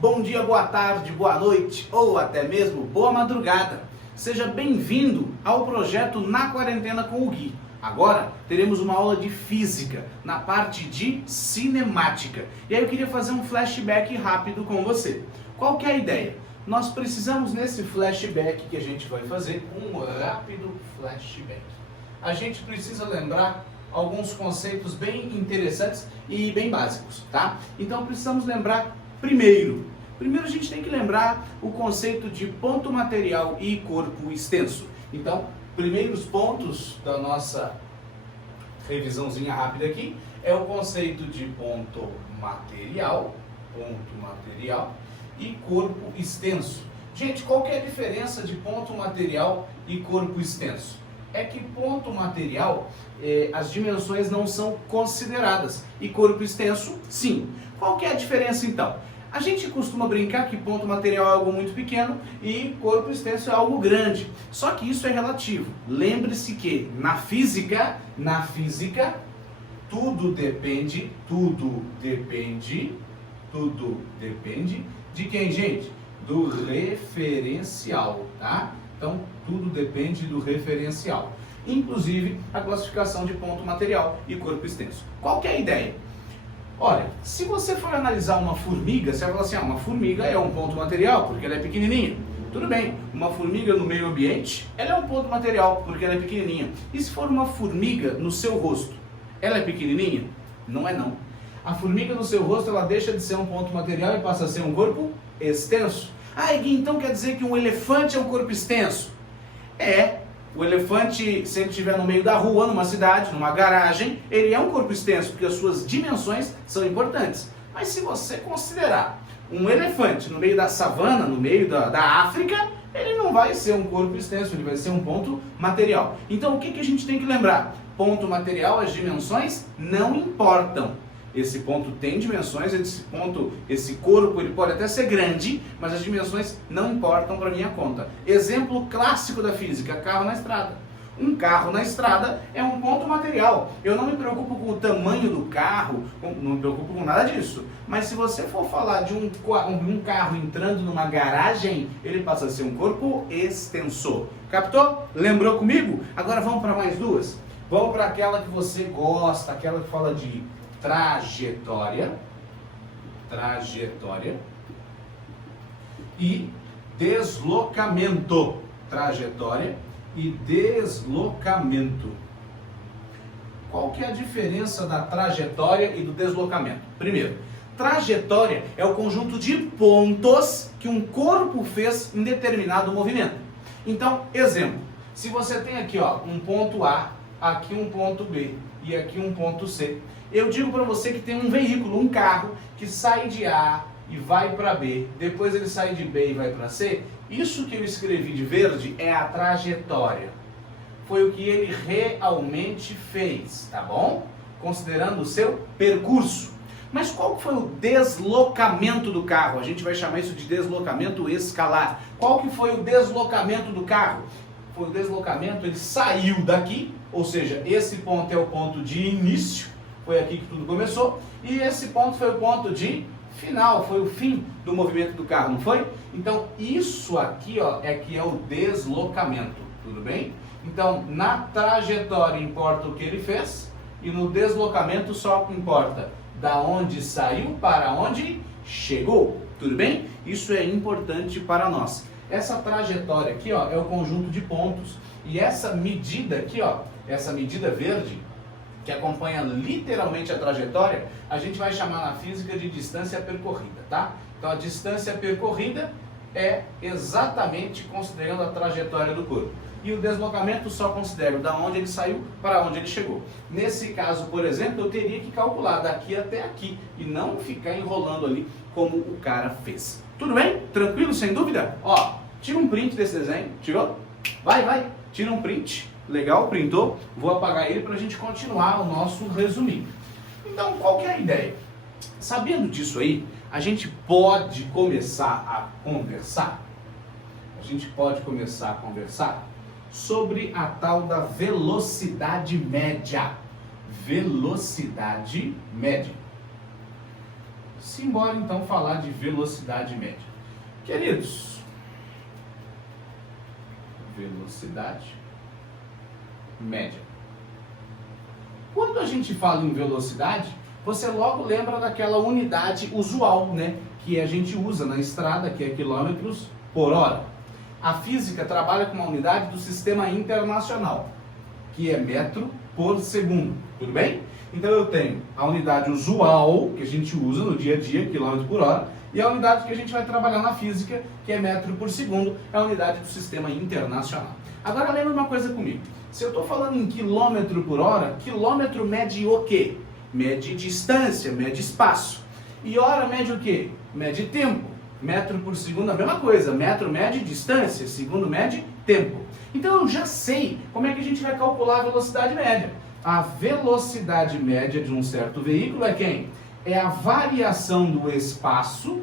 bom dia, boa tarde, boa noite ou até mesmo boa madrugada. Seja bem-vindo ao projeto Na Quarentena com o Gui. Agora teremos uma aula de física na parte de cinemática. E aí eu queria fazer um flashback rápido com você. Qual que é a ideia? Nós precisamos nesse flashback que a gente vai fazer, um rápido flashback. A gente precisa lembrar alguns conceitos bem interessantes e bem básicos, tá? Então precisamos lembrar Primeiro a gente tem que lembrar o conceito de ponto material e corpo extenso. Então, primeiros pontos da nossa revisãozinha rápida aqui é o conceito de ponto material e corpo extenso. Gente, qual que é a diferença de ponto material e corpo extenso? É que ponto material, as dimensões não são consideradas e corpo extenso, sim. Qual que é a diferença então? A gente costuma brincar que ponto material é algo muito pequeno e corpo extenso é algo grande. Só que isso é relativo. Lembre-se que na física, tudo depende de quem, gente? Do referencial, tá? Então, tudo depende do referencial. Inclusive, a classificação de ponto material e corpo extenso. Qual que é a ideia? Olha, se você for analisar uma formiga, você vai falar assim, uma formiga é um ponto material porque ela é pequenininha. Tudo bem, uma formiga no meio ambiente, ela é um ponto material porque ela é pequenininha. E se for uma formiga no seu rosto, ela é pequenininha? Não é não. A formiga no seu rosto, ela deixa de ser um ponto material e passa a ser um corpo extenso. Ah, Gui, então quer dizer que um elefante é um corpo extenso? O elefante, se ele estiver no meio da rua, numa cidade, numa garagem, ele é um corpo extenso, porque as suas dimensões são importantes. Mas se você considerar um elefante no meio da savana, no meio da África, ele não vai ser um corpo extenso, ele vai ser um ponto material. Então o que a gente tem que lembrar? Ponto material, as dimensões não importam. Esse ponto tem dimensões, esse corpo, ele pode até ser grande, mas as dimensões não importam para minha conta. Exemplo clássico da física, carro na estrada. Um carro na estrada é um ponto material. Eu não me preocupo com o tamanho do carro, não me preocupo com nada disso. Mas se você for falar de um carro entrando numa garagem, ele passa a ser um corpo extensor. Captou? Lembrou comigo? Agora vamos para mais duas. Vamos para aquela que você gosta, aquela que fala de trajetória e deslocamento. Trajetória e deslocamento. Qual que é a diferença da trajetória e do deslocamento? Primeiro, trajetória é o conjunto de pontos que um corpo fez em determinado movimento. Então, exemplo, se você tem aqui um ponto A, aqui um ponto B e aqui um ponto C, eu digo para você que tem um veículo, um carro, que sai de A e vai para B, depois ele sai de B e vai para C, isso que eu escrevi de verde é a trajetória. Foi o que ele realmente fez, tá bom? Considerando o seu percurso. Mas qual foi o deslocamento do carro? A gente vai chamar isso de deslocamento escalar. Qual que foi o deslocamento do carro? Foi o deslocamento, ele saiu daqui, ou seja, esse ponto é o ponto de início, foi aqui que tudo começou, e esse ponto foi o ponto de final, foi o fim do movimento do carro, não foi? Então, isso aqui é que é o deslocamento, tudo bem? Então, na trajetória importa o que ele fez, e no deslocamento só importa da onde saiu para onde chegou, tudo bem? Isso é importante para nós. Essa trajetória aqui é o conjunto de pontos, e essa medida aqui, essa medida verde, que acompanha literalmente a trajetória, a gente vai chamar na física de distância percorrida, tá? Então a distância percorrida é exatamente considerando a trajetória do corpo. E o deslocamento só considera da onde ele saiu para onde ele chegou. Nesse caso, por exemplo, eu teria que calcular daqui até aqui e não ficar enrolando ali como o cara fez. Tudo bem? Tranquilo? Sem dúvida? Tira um print desse desenho. Tirou? Vai. Tira um print. Legal, printou. Vou apagar ele para a gente continuar o nosso resuminho. Então, qual que é a ideia? Sabendo disso aí, a gente pode começar a conversar. Sobre a tal da velocidade média. Velocidade média. Simbora então falar de velocidade média. Queridos, velocidade média. Quando a gente fala em velocidade, você logo lembra daquela unidade usual, né? Que a gente usa na estrada, que é quilômetros por hora. A física trabalha com uma unidade do sistema internacional, que é metro por segundo, tudo bem? Então eu tenho a unidade usual, que a gente usa no dia a dia, quilômetro por hora, e a unidade que a gente vai trabalhar na física, que é metro por segundo, é a unidade do sistema internacional. Agora lembra uma coisa comigo, se eu estou falando em quilômetro por hora, quilômetro mede o quê? Mede distância, mede espaço. E hora mede o quê? Mede tempo. Metro por segundo, a mesma coisa. Metro mede distância, segundo mede tempo. Então eu já sei como é que a gente vai calcular a velocidade média. A velocidade média de um certo veículo é quem? É a variação do espaço,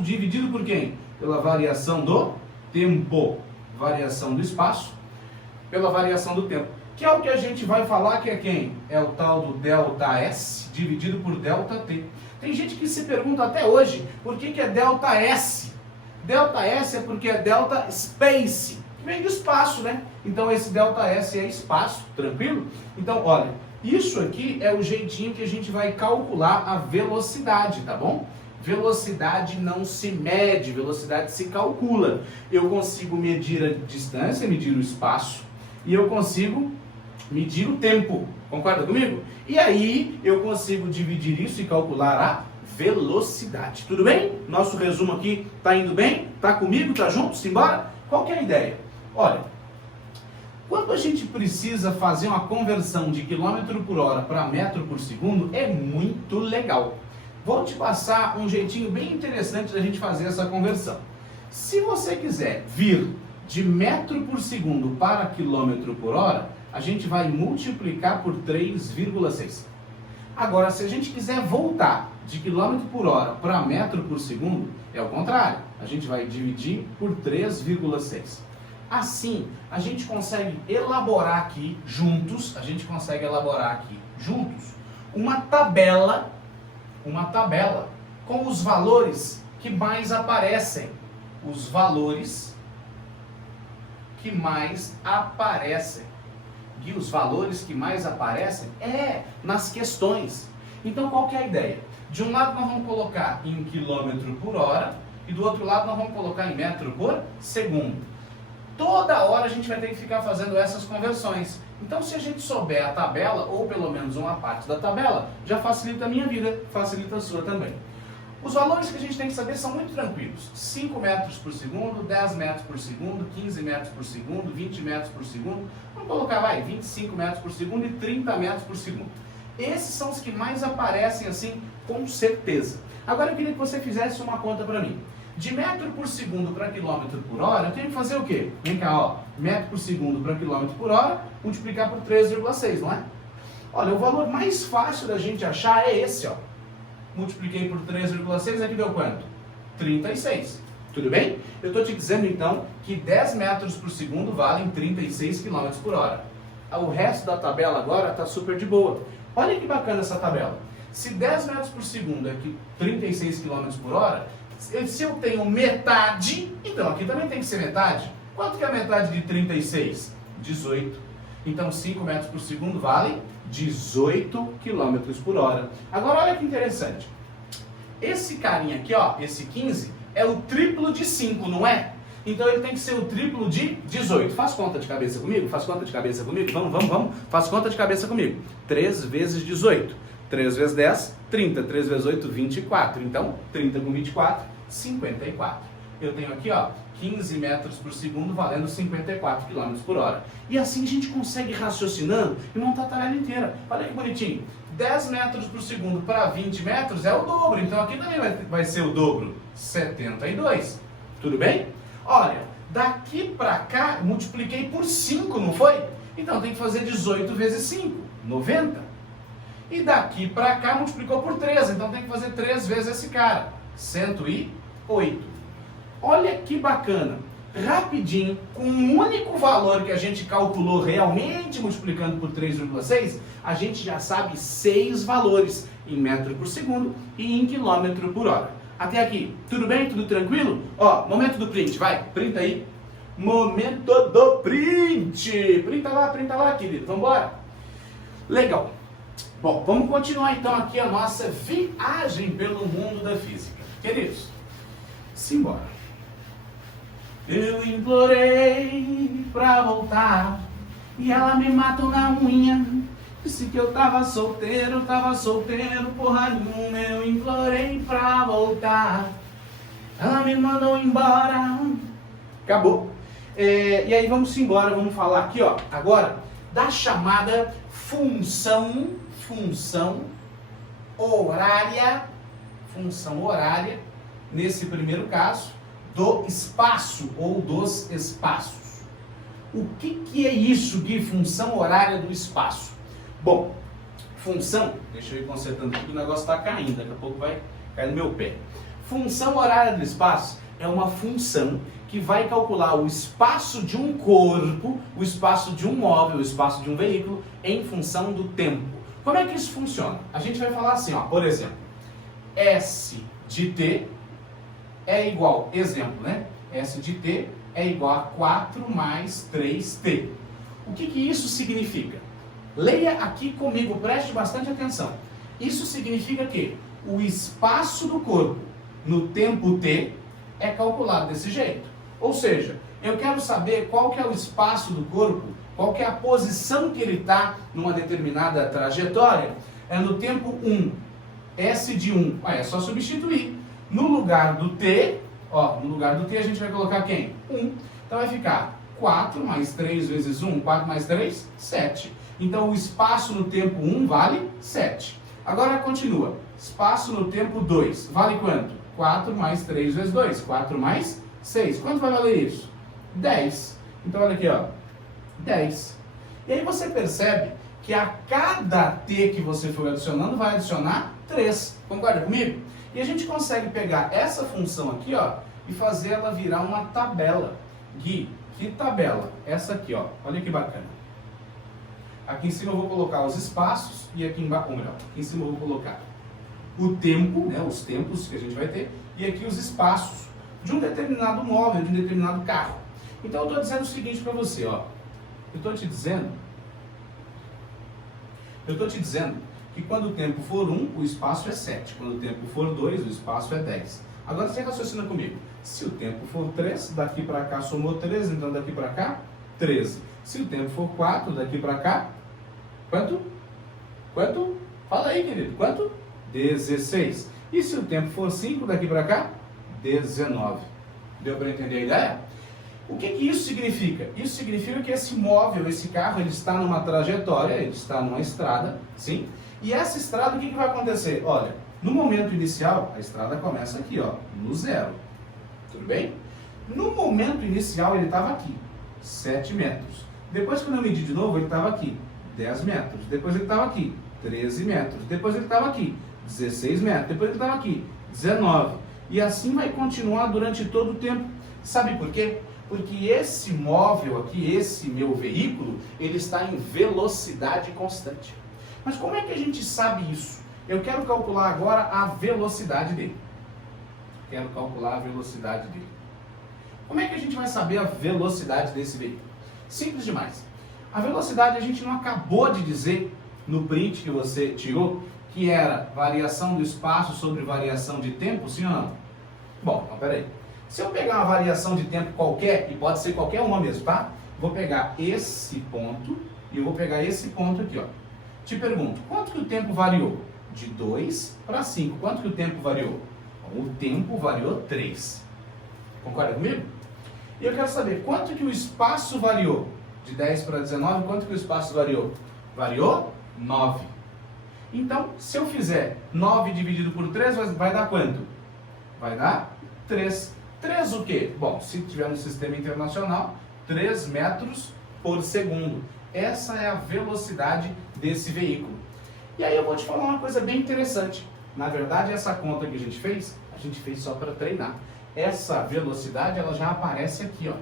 dividido por quem? Pela variação do tempo. Variação do espaço pela variação do tempo. Que é o que a gente vai falar que é quem? É o tal do ΔS dividido por ΔT. Tem gente que se pergunta até hoje por que é ΔS. ΔS é porque é delta space, que vem do espaço, né? Então esse ΔS é espaço, tranquilo? Então, olha, isso aqui é o jeitinho que a gente vai calcular a velocidade, tá bom? Velocidade não se mede, velocidade se calcula. Eu consigo medir a distância, medir o espaço, e eu consigo medir o tempo. Concorda comigo? E aí eu consigo dividir isso e calcular a velocidade. Tudo bem? Nosso resumo aqui tá indo bem? Tá comigo? Tá junto? Simbora? Qual que é a ideia? Olha, quando a gente precisa fazer uma conversão de quilômetro por hora para metro por segundo, é muito legal. Vou te passar um jeitinho bem interessante da gente fazer essa conversão. Se você quiser vir de metro por segundo para quilômetro por hora, a gente vai multiplicar por 3,6. Agora, se a gente quiser voltar de quilômetro por hora para metro por segundo, é o contrário. A gente vai dividir por 3,6. Assim, a gente consegue elaborar aqui juntos, uma tabela com os valores que mais aparecem. Os valores que mais aparecem. E os valores que mais aparecem nas questões. Então qual que é a ideia? De um lado nós vamos colocar em quilômetro por hora e do outro lado nós vamos colocar em metro por segundo. Toda hora a gente vai ter que ficar fazendo essas conversões. Então se a gente souber a tabela, ou pelo menos uma parte da tabela, já facilita a minha vida, facilita a sua também. Os valores que a gente tem que saber são muito tranquilos. 5 metros por segundo, 10 metros por segundo, 15 metros por segundo, 20 metros por segundo. Vamos colocar, 25 metros por segundo e 30 metros por segundo. Esses são os que mais aparecem assim, com certeza. Agora eu queria que você fizesse uma conta para mim. De metro por segundo para quilômetro por hora, eu tenho que fazer o quê? Vem cá, ó. Metro por segundo para quilômetro por hora, multiplicar por 3,6, não é? Olha, o valor mais fácil da gente achar é esse, ó. Multipliquei por 3,6, aqui deu quanto? 36. Tudo bem? Eu estou te dizendo então que 10 metros por segundo valem 36 km por hora. O resto da tabela agora está super de boa. Olha que bacana essa tabela. Se 10 metros por segundo é 36 km por hora, se eu tenho metade, então aqui também tem que ser metade. Quanto que é a metade de 36? 18. Então 5 metros por segundo vale 18 km por hora. Agora olha que interessante. Esse carinha aqui, ó, esse 15, é o triplo de 5, não é? Então ele tem que ser o triplo de 18. Faz conta de cabeça comigo? Faz conta de cabeça comigo? Vamos. Faz conta de cabeça comigo. 3 vezes 18. 3 vezes 10, 30. 3 vezes 8, 24. Então, 30 com 24, 54. Eu tenho aqui, ó, 15 metros por segundo valendo 54 km por hora. E assim a gente consegue raciocinando e montar a tabela inteira. Olha que bonitinho. 10 metros por segundo para 20 metros é o dobro. Então aqui também vai ser o dobro. 72. Tudo bem? Olha, daqui para cá multipliquei por 5, não foi? Então tem que fazer 18 vezes 5. 90. E daqui para cá multiplicou por 3. Então tem que fazer 3 vezes esse cara. 108. Olha que bacana. rapidinho, com um único valor que a gente calculou realmente multiplicando por 3,6, a gente já sabe 6 valores em metro por segundo e em quilômetro por hora. Até aqui, tudo bem? Tudo tranquilo? Ó, momento do print, vai, printa aí. Momento do print! Printa lá, querido, vambora. Legal. Bom, vamos continuar então aqui a nossa viagem pelo mundo da física. Queridos, simbora. Eu implorei pra voltar e ela me matou na unha. Disse que eu tava solteiro, porra nenhuma. Eu implorei pra voltar, ela me mandou embora. Acabou. E aí vamos embora, vamos falar aqui, ó, agora da chamada função horária, nesse primeiro caso, do espaço ou dos espaços. O que é isso de função horária do espaço? Bom, função, deixa eu ir consertando aqui, o negócio está caindo, daqui a pouco vai cair no meu pé. Função horária do espaço é uma função que vai calcular o espaço de um corpo, o espaço de um móvel, o espaço de um veículo, em função do tempo. Como é que isso funciona? A gente vai falar assim, ó, por exemplo, S de t é igual, exemplo, né? S de t é igual a 4 mais 3t. O que isso significa? Leia aqui comigo, preste bastante atenção. Isso significa que o espaço do corpo no tempo t é calculado desse jeito. Ou seja, eu quero saber qual que é o espaço do corpo, qual que é a posição que ele está numa determinada trajetória. É no tempo 1, S de 1. É só substituir. No lugar do t, ó, no lugar do t a gente vai colocar quem? 1. Então vai ficar 4 mais 3 vezes 1, 4 mais 3, 7. Então o espaço no tempo 1 vale 7. Agora continua. Espaço no tempo 2 vale quanto? 4 mais 3 vezes 2, 4 mais 6. Quanto vai valer isso? 10. Então olha aqui, ó, 10. E aí você percebe que a cada t que você for adicionando, vai adicionar 3. Concorda comigo? E a gente consegue pegar essa função aqui, ó, e fazer ela virar uma tabela. Gui, que tabela? Essa aqui, ó. Olha que bacana. Aqui em cima eu vou colocar os espaços e aqui embaixo, ou melhor, aqui em cima eu vou colocar o tempo, né, os tempos que a gente vai ter, e aqui os espaços de um determinado móvel, de um determinado carro. Então eu estou dizendo o seguinte para você, ó. Eu estou te dizendo que quando o tempo for 1, o espaço é 7. Quando o tempo for 2, o espaço é 10. Agora você raciocina comigo. Se o tempo for 3, daqui para cá somou 13, então daqui para cá, 13. Se o tempo for 4, daqui para cá, quanto? Quanto? Fala aí, querido. Quanto? 16. E se o tempo for 5, daqui para cá, 19. Deu para entender a ideia? O que isso significa? Isso significa que esse móvel, esse carro, ele está numa trajetória, ele está numa estrada, sim? E essa estrada, o que vai acontecer? Olha, no momento inicial, a estrada começa aqui, ó, no 0. Tudo bem? No momento inicial, ele estava aqui, 7 metros. Depois, quando eu medi de novo, ele estava aqui, 10 metros. Depois ele estava aqui, 13 metros. Depois ele estava aqui, 16 metros. Depois ele estava aqui, 19. E assim vai continuar durante todo o tempo. Sabe por quê? Porque esse móvel aqui, esse meu veículo, ele está em velocidade constante. Mas como é que a gente sabe isso? Eu quero calcular agora a velocidade dele. Quero calcular a velocidade dele. Como é que a gente vai saber a velocidade desse veículo? Simples demais. A velocidade a gente não acabou de dizer no print que você tirou, que era variação do espaço sobre variação de tempo, sim ou não? Bom, então peraí. Se eu pegar uma variação de tempo qualquer, e pode ser qualquer uma mesmo, tá? Vou pegar esse ponto e eu vou pegar esse ponto aqui, ó. Te pergunto, quanto que o tempo variou? De 2 para 5. Quanto que o tempo variou? O tempo variou 3. Concorda comigo? E eu quero saber, quanto que o espaço variou? De 10 para 19, quanto que o espaço variou? Variou 9. Então, se eu fizer 9 dividido por 3, vai dar quanto? Vai dar 3. 3 o quê? Bom, se tiver no sistema internacional, 3 metros por segundo. Essa é a velocidade desse veículo. E aí eu vou te falar uma coisa bem interessante. Na verdade, essa conta que a gente fez só para treinar. essa velocidade ela já aparece aqui, ó.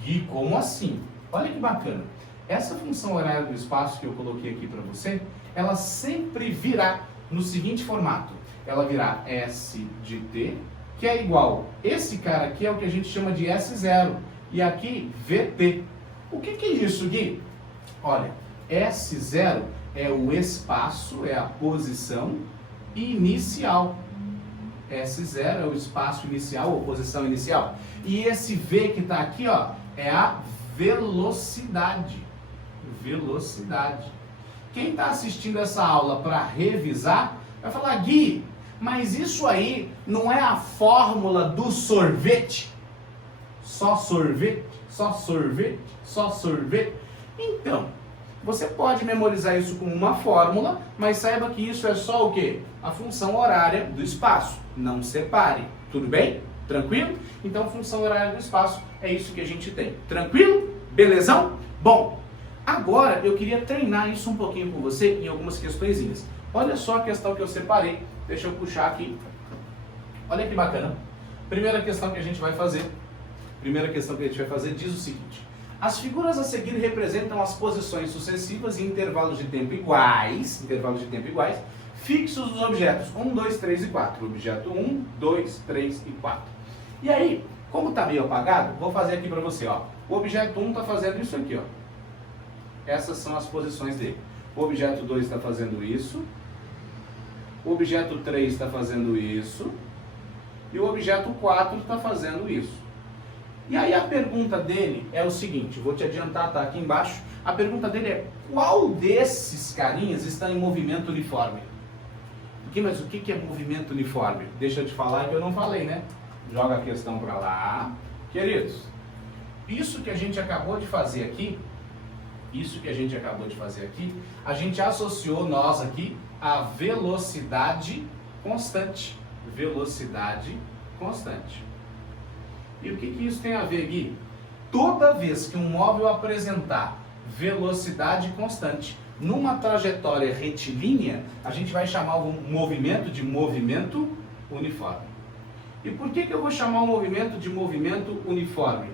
Gui, como assim? Olha que bacana. Essa função horária do espaço que eu coloquei aqui para você, ela sempre virá no seguinte formato. Ela virá S de t, que é igual, esse cara aqui é o que a gente chama de S0, e aqui VT. O que é isso, Gui? Olha, S0 é o espaço, é a posição inicial. S0 é o espaço inicial, ou posição inicial. E esse V que está aqui, ó, é a velocidade. Velocidade. Quem está assistindo essa aula para revisar, vai falar, Gui, mas isso aí não é a fórmula do sorvete? Só sorvete, só sorvete, só sorvete. Então, você pode memorizar isso como uma fórmula, mas saiba que isso é só o quê? A função horária do espaço. Não separe. Tudo bem? Tranquilo? Então, função horária do espaço é isso que a gente tem. Tranquilo? Belezão? Bom, agora eu queria treinar isso um pouquinho com você em algumas questõezinhas. Olha só a questão que eu separei. Deixa eu puxar aqui. Olha que bacana. Primeira questão que a gente vai fazer diz o seguinte: as figuras a seguir representam as posições sucessivas em intervalos de tempo iguais, fixos dos objetos 1, 2, 3 e 4. Objeto 1, 2, 3 e 4. E aí, como está meio apagado, vou fazer aqui para você, ó. O objeto 1 está fazendo isso aqui, ó. Essas são as posições dele. O objeto 2 está fazendo isso. O objeto 3 está fazendo isso. E o objeto 4 está fazendo isso. E aí a pergunta dele é o seguinte, vou te adiantar, tá aqui embaixo. A pergunta dele é, qual desses carinhas está em movimento uniforme? Mas o que é movimento uniforme? Deixa eu te falar que eu não falei, né? Joga a questão para lá. Queridos, isso que a gente acabou de fazer aqui, a gente associou nós aqui a velocidade constante. Velocidade constante. E o que isso tem a ver, Gui? Toda vez que um móvel apresentar velocidade constante numa trajetória retilínea, a gente vai chamar o movimento de movimento uniforme. E por que eu vou chamar o movimento de movimento uniforme?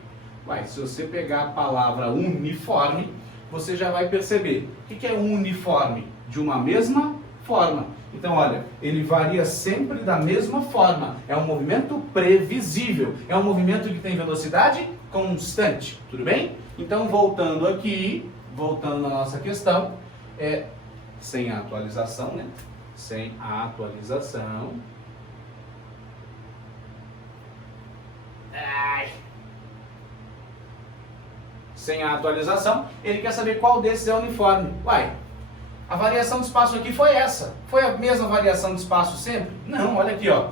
Uai, se você pegar a palavra uniforme, você já vai perceber. O que é uniforme? De uma mesma forma. Então, olha, ele varia sempre da mesma forma. É um movimento previsível. É um movimento que tem velocidade constante. Tudo bem? Então, voltando na nossa questão, sem a atualização, né? Sem a atualização. Sem a atualização, ele quer saber qual desses é uniforme. Uai, a variação de espaço aqui foi essa. Foi a mesma variação de espaço sempre? Não, olha aqui, ó.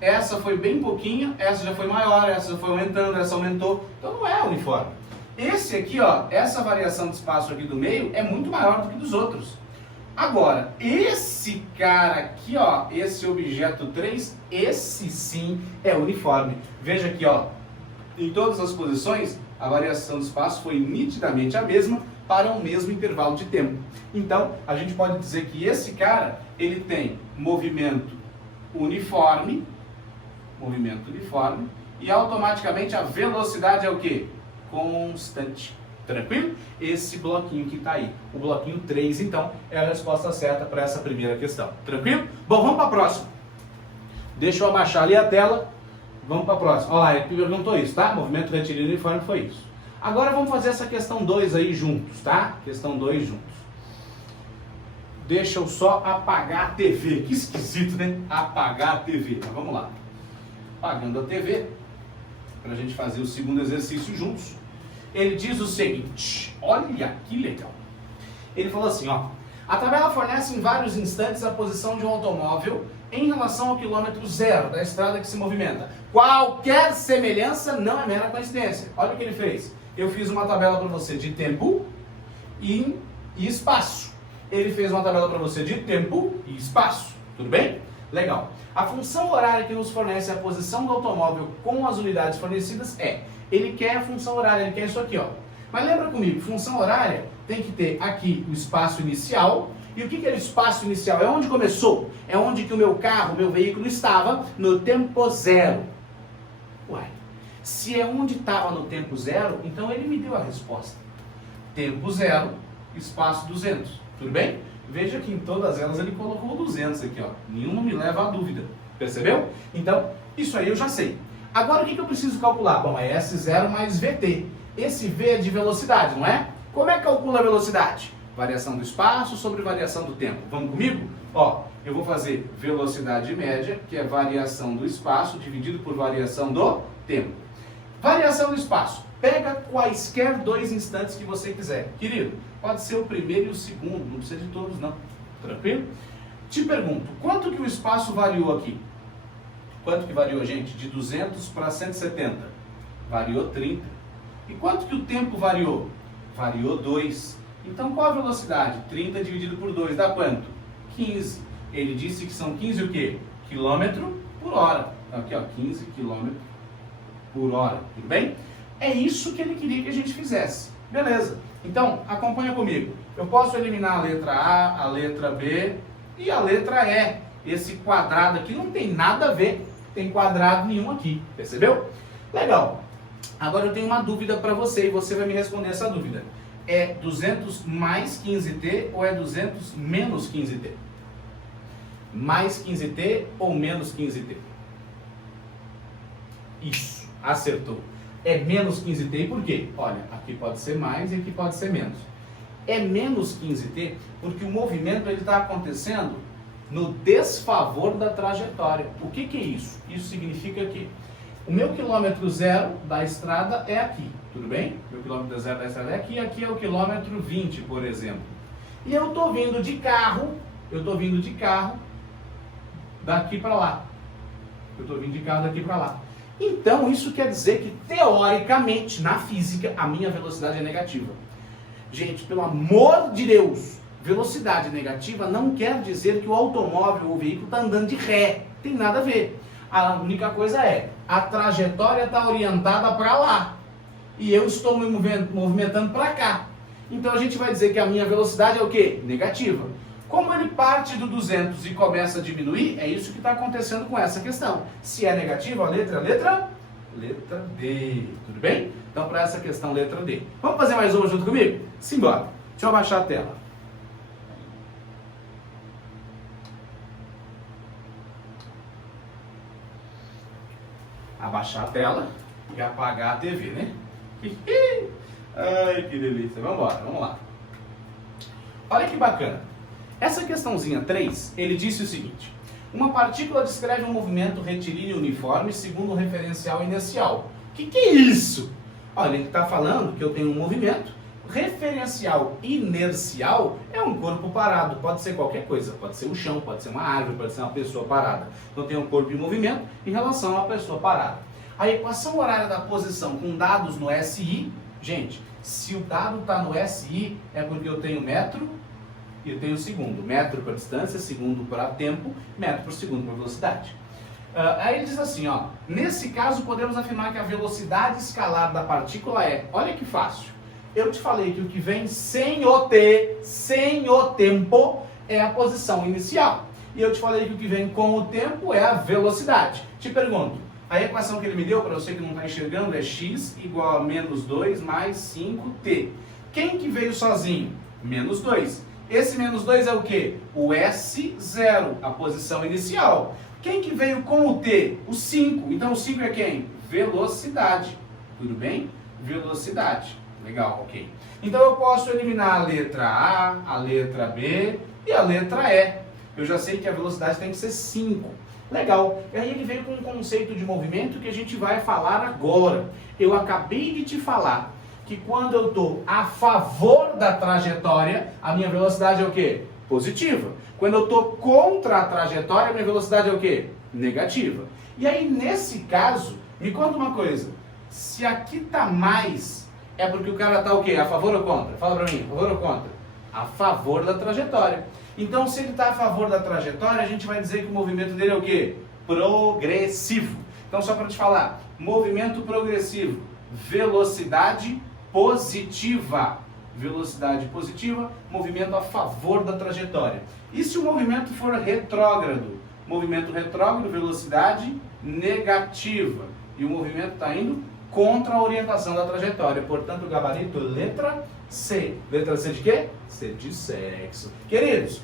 Essa foi bem pouquinha, essa já foi maior, essa já foi aumentando, essa aumentou. Então não é uniforme. Esse aqui, ó, essa variação de espaço aqui do meio é muito maior do que dos outros. Agora, esse cara aqui, ó, esse objeto 3, esse sim é uniforme. Veja aqui, ó, em todas as posições, a variação de espaço foi nitidamente a mesma para o mesmo intervalo de tempo. Então, a gente pode dizer que esse cara, ele tem movimento uniforme, e automaticamente a velocidade é o quê? Constante. Tranquilo? Esse bloquinho que está aí, o bloquinho 3, então, é a resposta certa para essa primeira questão. Tranquilo? Bom, vamos para a próxima. Deixa eu abaixar ali a tela. Vamos para a próxima. Olha lá, ele perguntou isso, tá? Movimento retilíneo uniforme foi isso. Agora vamos fazer essa questão 2 aí juntos, tá? Questão 2 juntos. Deixa eu só apagar a TV. Que esquisito, né? Apagar a TV. Mas vamos lá. Apagando a TV, para a gente fazer o segundo exercício juntos. Ele diz o seguinte, olha que legal. Ele falou assim, ó. A tabela fornece em vários instantes a posição de um automóvel em relação ao quilômetro zero da estrada que se movimenta. Qualquer semelhança não é mera coincidência. Olha o que ele fez. Eu fiz uma tabela para você de tempo e espaço. Ele fez uma tabela para você de tempo e espaço. Tudo bem? Legal. A função horária que nos fornece a posição do automóvel com as unidades fornecidas ele quer a função horária, ele quer isso aqui, ó. Mas lembra comigo, função horária tem que ter aqui o espaço inicial. E o que é o espaço inicial? É onde começou. É onde que o meu carro, o meu veículo estava no tempo zero. Uai, se é onde estava no tempo zero, então ele me deu a resposta. Tempo zero, espaço 200. Tudo bem? Veja que em todas elas ele colocou 200 aqui, ó. Nenhuma me leva a dúvida. Percebeu? Então, isso aí eu já sei. Agora, o que eu preciso calcular? Bom, é S0 mais VT. Esse V é de velocidade, não é? Como é que calcula a velocidade? Variação do espaço sobre variação do tempo. Vamos comigo? Ó, eu vou fazer velocidade média, que é variação do espaço, dividido por variação do tempo. Variação do espaço. Pega quaisquer dois instantes que você quiser. Querido, pode ser o primeiro e o segundo, não precisa de todos não. Tranquilo? Te pergunto, quanto que o espaço variou aqui? Quanto que variou, gente? De 200 para 170. Variou 30. E quanto que o tempo variou? Variou 2. Então, qual a velocidade? 30 dividido por 2 dá quanto? 15. Ele disse que são 15 o quê? Quilômetro por hora. Então, aqui, ó, 15 quilômetros por hora. Tudo bem? É isso que ele queria que a gente fizesse. Beleza. Então, acompanha comigo. Eu posso eliminar a letra A, a letra B e a letra E. Esse quadrado aqui não tem nada a ver. Tem quadrado nenhum aqui. Percebeu? Legal. Agora eu tenho uma dúvida para você e você vai me responder essa dúvida. É 200 mais 15t ou é 200 menos 15t? Mais 15t ou menos 15t? Isso, acertou. É menos 15t e por quê? Olha, aqui pode ser mais e aqui pode ser menos. É menos 15t porque o movimento está acontecendo no desfavor da trajetória. O que é isso? Isso significa que o meu quilômetro zero da estrada é aqui, tudo bem? Meu quilômetro zero da estrada é aqui, aqui é o quilômetro 20, por exemplo. E eu estou vindo de carro, daqui para lá. Eu estou vindo de carro daqui para lá. Então, isso quer dizer que, teoricamente, na física, a minha velocidade é negativa. Gente, pelo amor de Deus, velocidade negativa não quer dizer que o automóvel ou o veículo está andando de ré. Tem nada a ver. A única coisa é, a trajetória está orientada para lá. E eu estou me movimentando para cá. Então, a gente vai dizer que a minha velocidade é o quê? Negativa. Como ele parte do 200 e começa a diminuir, é isso que está acontecendo com essa questão. Se é negativo, a letra D. Tudo bem? Então, para essa questão, letra D. Vamos fazer mais uma junto comigo? Simbora. Deixa eu abaixar a tela. Abaixar a tela e apagar a TV, né? Ai, que delícia. Vamos embora, vamos lá. Olha que bacana. Essa questãozinha 3, ele disse o seguinte: uma partícula descreve um movimento retilíneo uniforme segundo o referencial inercial. O que é isso? Olha, ele está falando que eu tenho um movimento. Referencial inercial é um corpo parado. Pode ser qualquer coisa. Pode ser o chão, pode ser uma árvore, pode ser uma pessoa parada. Então tem um corpo em movimento em relação a uma pessoa parada. A equação horária da posição com dados no SI, gente, se o dado está no SI é porque eu tenho metro e eu tenho segundo. Metro para distância, segundo para tempo, metro por segundo para velocidade. Aí ele diz assim, ó, nesse caso podemos afirmar que a velocidade escalar da partícula é, olha que fácil, eu te falei que o que vem sem o tempo, é a posição inicial. E eu te falei que o que vem com o tempo é a velocidade. Te pergunto, a equação que ele me deu, para você que não está enxergando, é x igual a menos 2 mais 5t. Quem que veio sozinho? Menos 2. Esse menos 2 é o quê? O S0, a posição inicial. Quem que veio com o t? O 5. Então o 5 é quem? Velocidade. Tudo bem? Velocidade. Legal, ok. Então eu posso eliminar a letra A, a letra B e a letra E. Eu já sei que a velocidade tem que ser 5. Legal. E aí ele veio com um conceito de movimento que a gente vai falar agora. Eu acabei de te falar que quando eu estou a favor da trajetória, a minha velocidade é o quê? Positiva. Quando eu estou contra a trajetória, a minha velocidade é o quê? Negativa. E aí, nesse caso, me conta uma coisa. Se aqui está mais, é porque o cara está o quê? A favor ou contra? Fala para mim, a favor ou contra? A favor da trajetória. Então, se ele está a favor da trajetória, a gente vai dizer que o movimento dele é o quê? Progressivo. Então, só para te falar, movimento progressivo, velocidade positiva. Velocidade positiva, movimento a favor da trajetória. E se o movimento for retrógrado? Movimento retrógrado, velocidade negativa. e o movimento está indo contra a orientação da trajetória. Portanto, o gabarito letra C. Letra C de quê? C de sexo. Queridos,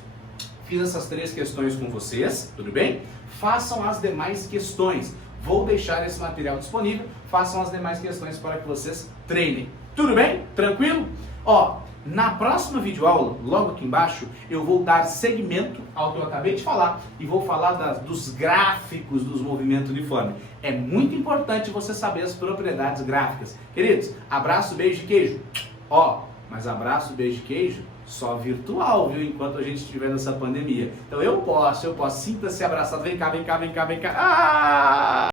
fiz essas 3 questões com vocês, tudo bem? Façam as demais questões. Vou deixar esse material disponível. Façam as demais questões para que vocês treinem. Tudo bem? Tranquilo? Ó, na próxima videoaula, logo aqui embaixo, eu vou dar seguimento ao que eu acabei de falar e vou falar dos gráficos dos movimentos uniformes. É muito importante você saber as propriedades gráficas. Queridos, abraço, beijo e queijo. Ó, mas abraço, beijo e queijo só virtual, viu? Enquanto a gente estiver nessa pandemia. Então eu posso, sinta-se abraçado. Vem cá, vem cá, vem cá, vem cá. Ah!